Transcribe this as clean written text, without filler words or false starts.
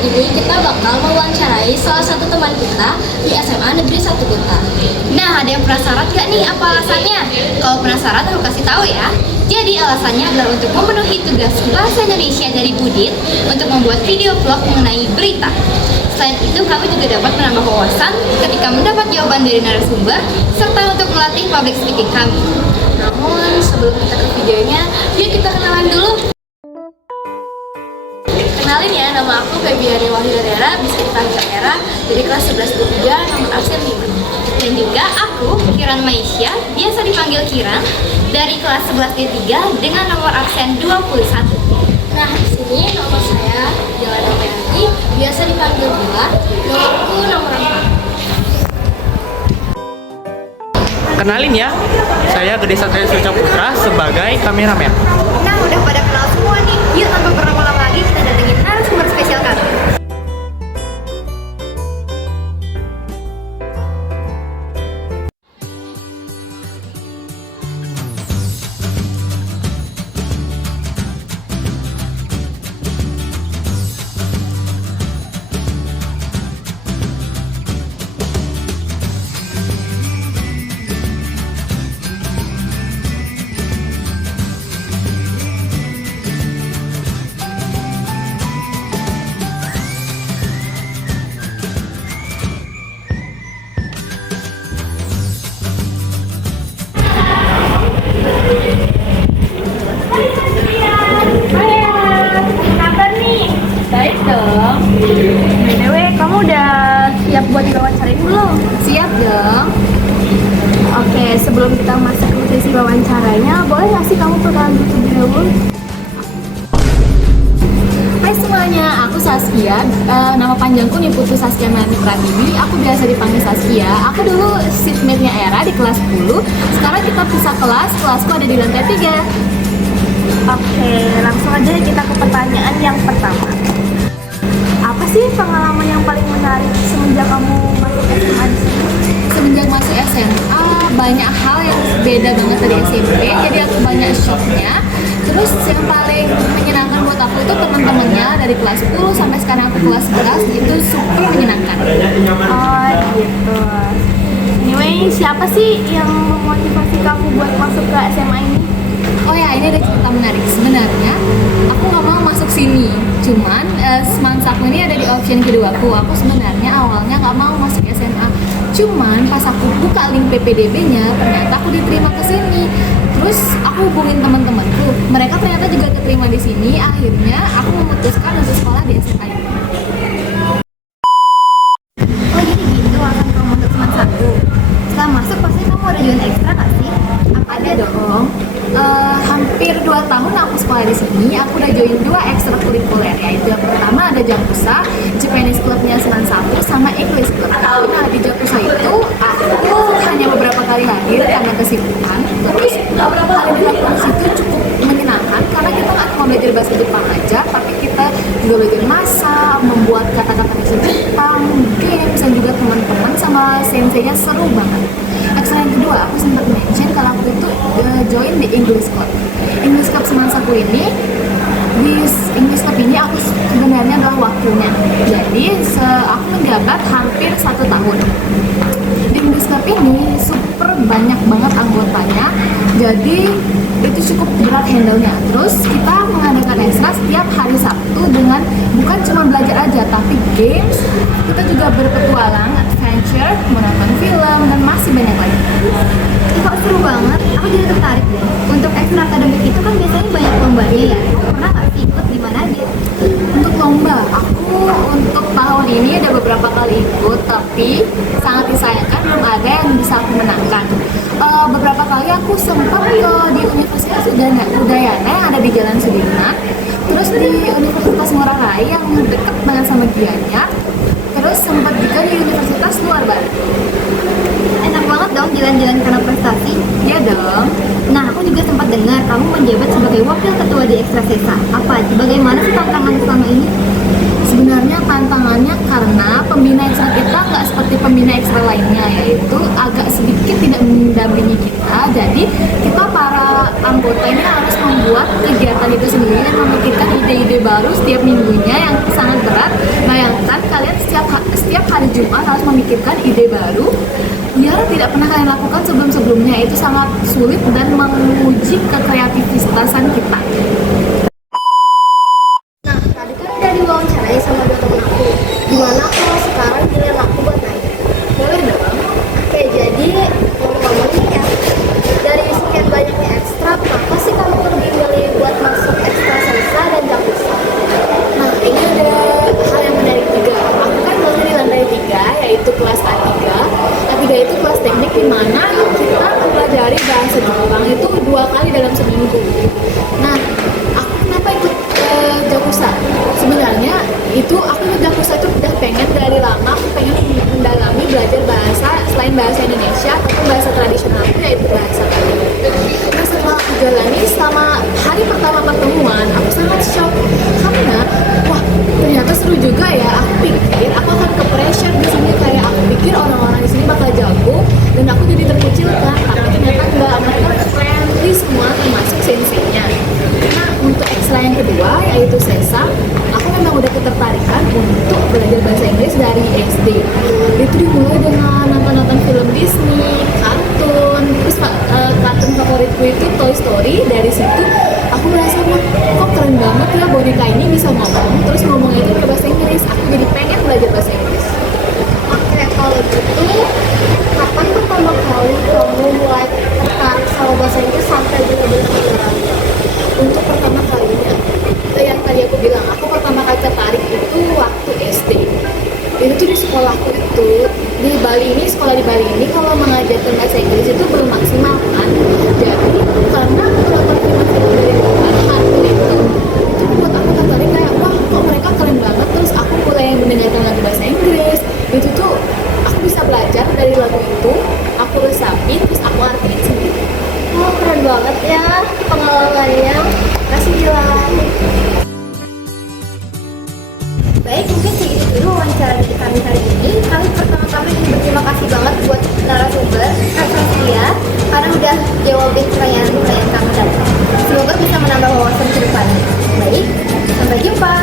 ini kita bakal mewawancarai salah satu teman kita di SMA Negeri 1 Kuta. Nah, ada yang penasaran gak nih apa alasannya? Kalau penasaran aku kasih tahu ya. Jadi alasannya adalah untuk memenuhi tugas Bahasa Indonesia dari Budit untuk membuat video vlog mengenai berita. Selain itu, kami juga dapat menambah wawasan ketika mendapat jawaban dari narasumber, serta untuk melatih public speaking kami. Namun sebelum kita ke videonya, yuk kita kenalan dulu. Kenalin ya, nama aku Febiani Wahyudera, bisa dipanggil Era, dari kelas 11-3, nomor absen 5. Dan juga aku, Kiran Maisya, biasa dipanggil Kiran, dari kelas 11-3 dengan nomor absen 21. Nah, di sini nomor saya Yolanda Melati, biasa dipanggil Gula, nomorku nomor 4. Kenalin ya, saya Gede Satria Suca Putra sebagai kameramen. Nah, udah pada kenal semua nih. Yuk tanpa berlama-lama lagi kita datengin narasumber spesial kami. BTW, kamu udah siap buat diwawancarain belum? Siap dong. Oke, sebelum kita masuk ke sesi wawancaranya, boleh nggak sih kamu perkenalan dulu? Hai semuanya, aku Saskia. Nama panjangku Niputu Saskia Melati Pratiwi. Aku biasa dipanggil Saskia. Aku dulu seatmate-nya Era di kelas 10. Sekarang kita pisah kelas, kelasku ada di lantai 3. Oke, langsung aja kita ke pertanyaan yang pertama. Apa sih pengalaman yang paling menarik semenjak kamu masuk SMA di sini? Semenjak masuk SMA, banyak hal yang beda banget dari SMP. Jadi aku banyak shocknya. Terus yang paling menyenangkan buat aku itu teman-temannya dari kelas 10 sampai sekarang aku kelas 11 itu super menyenangkan. Oh gitu. Anyway, siapa sih yang memotivasi kamu buat masuk ke SMA ini? Oh ya, ini ada cerita menarik. Sebenarnya aku nggak mau masuk sini, cuman semansaku ini ada di option keduaku. Aku sebenarnya awalnya nggak mau masuk SMA, cuman pas aku buka link PPDB-nya, ternyata aku diterima ke sini. Terus aku hubungin teman-temanku, mereka ternyata juga keterima di sini. Akhirnya aku memutuskan untuk sekolah di SMA ini. Oh jadi gitu alasan kamu masuk cuma satu. Setelah masuk pasti kamu ada join ekstra nggak sih? Apa Ada dong. Hampir 2 tahun aku sekolah di sini, aku udah join 2 ekstrakurikuler, yaitu yang pertama ada Japusa, Japanese Clubnya 91, sama English Club. Nah di Japusa itu aku hanya beberapa kali hadir karena kesibukan. Terus beberapa kali dilakukan di situ cukup menyenangkan karena kita nggak cuma belajar bahasa Jepang aja, tapi kita juga belajar masak, membuat kata-kata bahasa Jepang, games, dan juga teman-teman sama senseinya seru banget. Ekstra yang kedua, aku sempat mention kalau aku itu join di English Club. English Club Semansaku ini, di English Club ini aku sebenarnya adalah wakilnya. Jadi aku menjabat hampir 1 tahun. Di English Club ini super banyak banget anggotanya, jadi itu cukup berat handle-nya. Terus kita mengadakan ekstra setiap hari Sabtu dengan bukan cuma belajar aja, tapi games, kita juga berpetualang, adventure, menonton film, dan masih banyak lagi. Ih, kok seru banget, aku jadi tertarik deh. Untuk ekstra akademik itu kan biasanya banyak lombanya ya. Kamu pernah nggak sih ikut di mana aja? Untuk lomba, aku untuk tahun ini ada beberapa kali ikut, tapi sangat disayangkan belum ada yang bisa aku menangkan. Beberapa kali aku sempat di Universitas Udayana yang ada di Jalan Sudirman, terus di Universitas Ngurah Rai yang dekat banget sama Gianyar, terus sempat juga di Universitas Luar Bali. Enak banget dong jalan-jalan karena prestasi. Iya dong. Nah, aku juga sempat dengar kamu menjabat sebagai wakil ketua di Ekstra Sesa. Apa aja? Bagaimana sih tantangan selama ini? Sebenarnya tantangannya karena pembina ekstra kita nggak seperti pembina ekstra lainnya, yaitu agak sedikit tidak mendampingi kita. Jadi kita para anggota ini harus membuat kegiatan itu sendiri dan memikirkan ide-ide baru setiap minggunya yang sangat berat Bayangkan kalian setiap hari Jumat harus memikirkan ide baru yang tidak pernah kalian lakukan sebelum-sebelumnya. Itu sangat sulit dan menguji kekreativitasan kita. Nah, tadi kan udah diwawancarai sama dua temen aku. Gimana kalau sekarang giliran aku buat nanya? Boleh dong. Oke, jadi ngomong-ngomong nih ya, dari sekian banyaknya ekstra, kenapa sih kamu lebih milih buat masuk ekstra sensa dan jakpusat? Nah, ini ada hal yang menarik juga. Aku kan masih di lantai 3, yaitu kelas A3. A3 itu kelas teknik di mana kita mempelajari bahasa Jepang itu 2 kali dalam seminggu. Nah, aku kenapa ikut Jakusa? Sebenarnya itu aku ikut Jakusa itu udah pengen dari lama, aku pengen mendalami belajar bahasa selain bahasa Indonesia ataupun bahasa tradisional itu yaitu bahasa Bali. Nah, setelah aku jalani selama hari pertama pertemuan, aku sangat shock karena wah ternyata seru juga ya. Aku pikir aku akan ke pressure di sini, kayak aku pikir orang-orang di sini bakal jago dan aku jadi terkucilkan, tapi ternyata enggak, mereka friendly semua termasuk senseinya. Nah, untuk ekstra yang kedua yaitu Sesa, aku memang udah ketertarikan untuk belajar bahasa Inggris dari SD. Itu dimulai dengan nonton-nonton film Disney, kartun, terus kartun favoritku itu Toy Story. Dari situ aku merasa wah kok keren banget ya boneka ini bisa ngomong, terus ngomongnya itu pakai bahasa Inggris. Aku jadi pengen belajar bahasa Inggris. Oke, kalau gitu, kapan pertama kali kamu mulai tertarik sama bahasa Inggris sampai benar-benar menjalani? Untuk pertama kalinya, yang tadi aku bilang, aku pertama kali tertarik itu waktu SD. Itu tuh di sekolahku itu, di Bali ini, sekolah di Bali ini kalau mengajarkan bahasa Inggris itu belum maksimal kan. Jadi karena aku nonton film-film dari luar, kartun itu membuat aku tertarik kayak wah kok mereka keren banget. Terus aku mulai mendengarkan lagu bahasa Inggris. Itu tuh aku bisa belajar dari lagu itu, aku resapin, terus aku artiin sendiri. Oh, keren banget ya pengalamannya. Kasih Gilang. Baik, mungkin segitu dulu wawancara dari kami hari ini. Kami pertama-tama ingin berterima kasih banget buat narasumber Kak Saskia karena udah jawabin pertanyaan kami tadi. Semoga bisa menambah wawasan ke depannya. Baik, sampai jumpa.